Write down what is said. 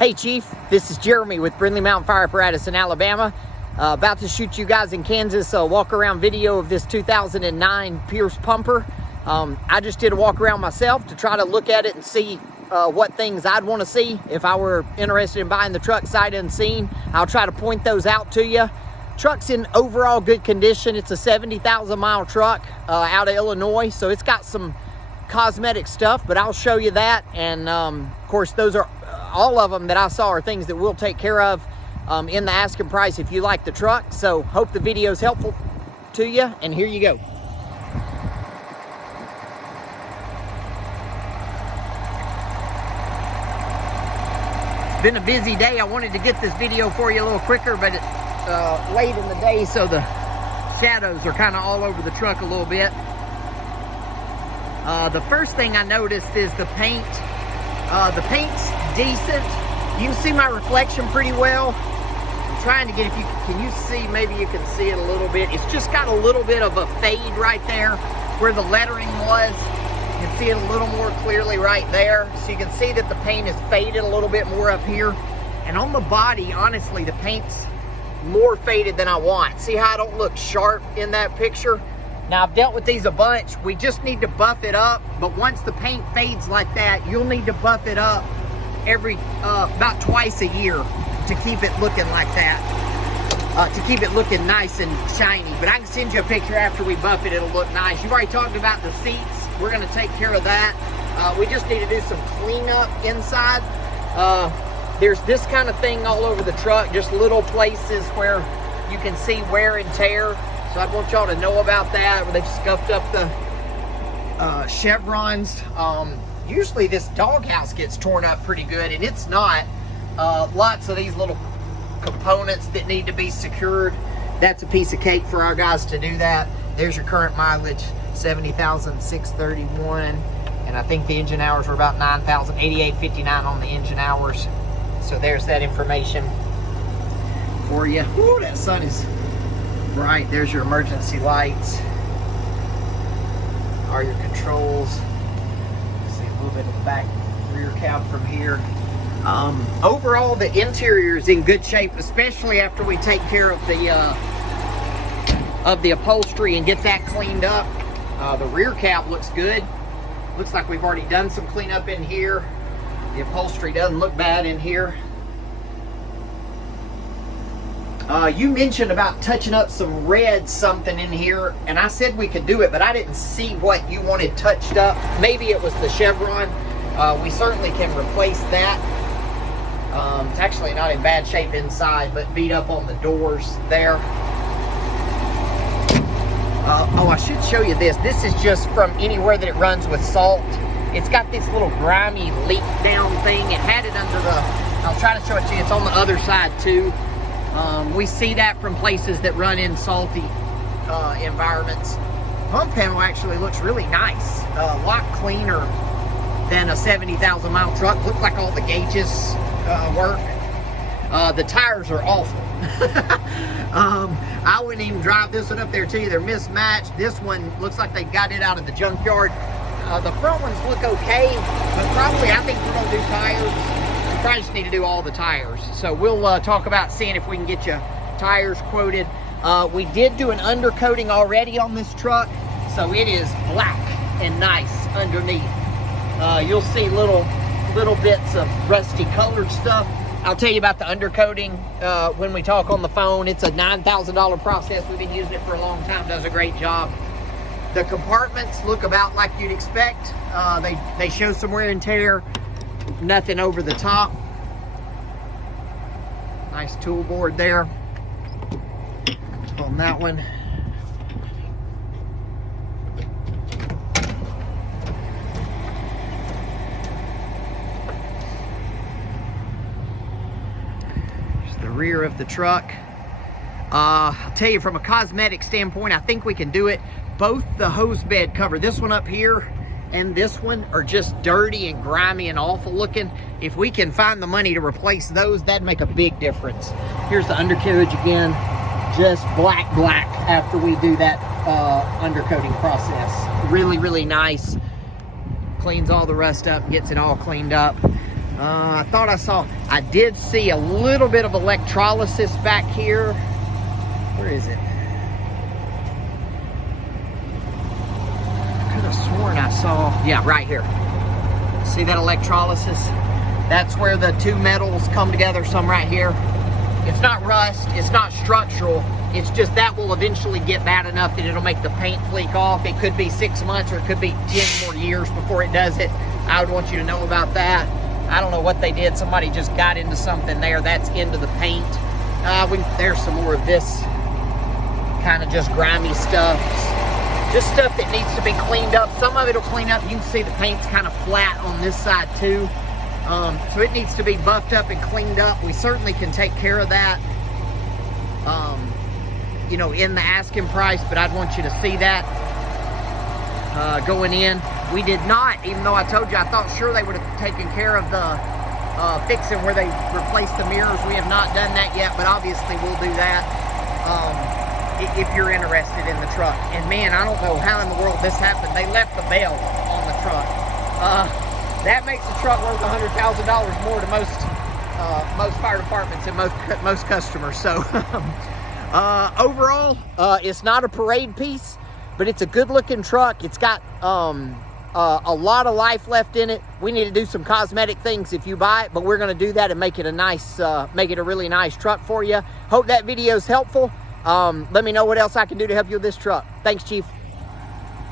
Hey Chief, this is Jeremy with Brindley Mountain Fire Apparatus in Alabama. About to shoot you guys in Kansas a walk around video of this 2009 Pierce pumper. I just did a walk around myself to try to look at it and see what things I'd want to see. If I were interested in buying the truck sight unseen, I'll try to point those out to you. Truck's in overall good condition. It's a 70,000 mile truck out of Illinois, so it's got some cosmetic stuff, but I'll show you that. And of course, those are all of them that I saw are things that we'll take care of in the asking price if you like the truck. So hope the video is helpful to you, and here you go. It's been a busy day. I wanted to get this video for you a little quicker, but it's late in the day, so the shadows are kind of all over the truck a little bit. The first thing I noticed is the paint. The paint's decent. You can see my reflection pretty well. I'm trying to get, if you can you see, maybe you can see it a little bit. It's just got a little bit of a fade right there where the lettering was. You can see it a little more clearly right there. So you can see that the paint is faded a little bit more up here. And on the body, honestly, the paint's more faded than I want. See how I don't look sharp in that picture? Now, I've dealt with these a bunch. We just need to buff it up. But once the paint fades like that, you'll need to buff it up every about twice a year to keep it looking like that. To keep it looking nice and shiny. But I can send you a picture after we buff it. It'll look nice. You've already talked about the seats. We're going to take care of that. We just need to do some cleanup inside. There's this kind of thing all over the truck. Just little places where you can see wear and tear. So I want y'all to know about that, where they've scuffed up the chevrons. Usually this doghouse gets torn up pretty good, and it's not. Lots of these little components that need to be secured. That's a piece of cake for our guys to do that. There's your current mileage, 70,631. And I think the engine hours were about 9,088.59 on the engine hours. So there's that information for you. Ooh, that sun is bright. There's your emergency lights. Are your controls. See a little bit of the back rear cab from here. Overall, the interior is in good shape, especially after we take care of the upholstery and get that cleaned up. The rear cab looks good. Looks like we've already done some cleanup in here. The upholstery doesn't look bad in here. You mentioned about touching up some red something in here, and I said we could do it, but I didn't see what you wanted touched up. Maybe it was the chevron. We certainly can replace that. It's actually not in bad shape inside, but beat up on the doors there. Oh, I should show you this. This is just from anywhere that it runs with salt. It's got this little grimy leak down thing. It had it under the, I'll try to show it to you. It's on the other side too. We see that from places that run in salty environments. Pump panel actually looks really nice. A lot cleaner than a 70,000 mile truck. Looks like all the gauges work. The tires are awful. I wouldn't even drive this one up there to you. They're mismatched. This one looks like they got it out of the junkyard. The front ones look okay, but probably I think we're gonna do tires. We probably just need to do all the tires. So we'll talk about seeing if we can get you tires quoted. We did do an undercoating already on this truck, so it is black and nice underneath. You'll see little bits of rusty colored stuff. I'll tell you about the undercoating when we talk on the phone. It's a $9,000 process. We've been using it for a long time. Does a great job. The compartments look about like you'd expect. They show some wear and tear. Nothing over the top. Nice tool board there on that one. Rear of the truck. I'll tell you, from a cosmetic standpoint, I think we can do it. Both the hose bed cover, this one up here and this one, are just dirty and grimy and awful looking. If we can find the money to replace those, that'd make a big difference. Here's the undercarriage again, just black after we do that undercoating process. Really nice. Cleans all the rust up, gets it all cleaned up. I thought I did see a little bit of electrolysis back here. Where is it? I could have sworn I saw, yeah, right here. See that electrolysis? That's where the two metals come together, some right here. It's not rust, it's not structural, it's just that will eventually get bad enough that it'll make the paint flake off. It could be 6 months or it could be 10 more years before it does it. I would want you to know about that. I don't know what they did. Somebody just got into something there. That's into the paint. There's some more of this kind of just grimy stuff. Just stuff that needs to be cleaned up. Some of it will clean up. You can see the paint's kind of flat on this side too. So it needs to be buffed up and cleaned up. We certainly can take care of that, you know, in the asking price, but I'd want you to see that going in. We did not, even though I told you, I thought sure they would have taken care of the fixing where they replaced the mirrors. We have not done that yet, but obviously we'll do that if you're interested in the truck. And man, I don't know how in the world this happened. They left the bell on the truck. That makes the truck worth $100,000 more to most fire departments and most customers. So overall, it's not a parade piece, but it's a good looking truck. It's got a lot of life left in it. We need to do some cosmetic things if you buy it, but we're going to do that and make it a nice, make it a really nice truck for you. Hope that video is helpful. Let me know what else I can do to help you with this truck. Thanks, Chief.